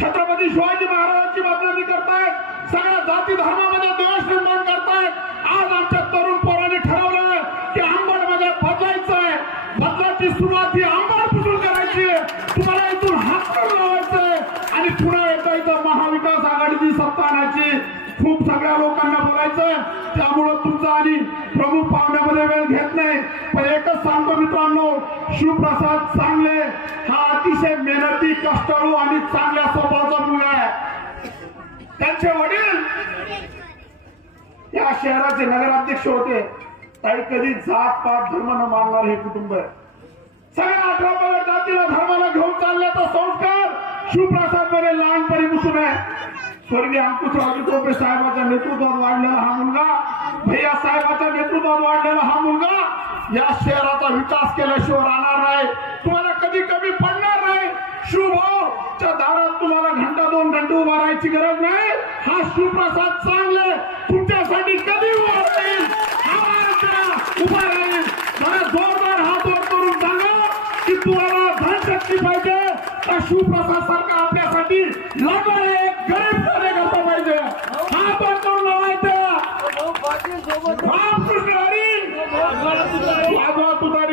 छत्रपती शिवाजी महाराजांची बदनामी करतायत. सगळ्या जाती धर्मामध्ये द्वेष निर्माण करतायत. आज आमच्या तरुण पोरांनी ठरवलं की आंबडमध्ये आहे बदलाची सुरुवात ही आंबडपासून करायची आहे. तुम्हाला इथून हात लावायचंय. आणि पुन्हा एकदा इथं महाविकास आघाडीची सत्ता आणायची. खूप सगळ्या लोकांना बोलायचं त्यामुळं तुमचा आणि प्रमुख पाहुण्यामध्ये वेळ घेत नाही. पण एकच सांगतो मित्रांनो शिवप्रसाद चांगले हा अतिशय मेहनती कष्टाळू आणि चांगल्या स्वभावाचा मुलगा आहे. त्यांचे वडील या शहराचे नगराध्यक्ष होते. ताई कधी जात पात धर्म न मानणार हे कुटुंब आहे. सगळ्या अठरा जातीला धर्माला घेऊन चालल्याचा संस्कार शिवप्रसादमध्ये लहानपणी बसून आहे. स्वर्गीय अंकुशराव टोपे साहेबांच्या नेतृत्वात वाढलेला हा मुलगा भैया साहेबांच्या नेतृत्वात वाढलेला हा मुलगा या शहराचा विकास केल्याशिवाय राहणार नाही. तो च्या दारात तुम्हाला घंटा दोन घंटे उभा राहायची गरज नाही. हा सुप्रसाद चांगले तुमच्यासाठी कधी उभा राहील उभा राहील मला जोरदार हात वर करून सांगा की तुम्हाला धनशक्ती पाहिजे. तर सुप्रसाद सारखा आपल्यासाठी लढणार गरीब कार्यकर्ता पाहिजे. करून तुझा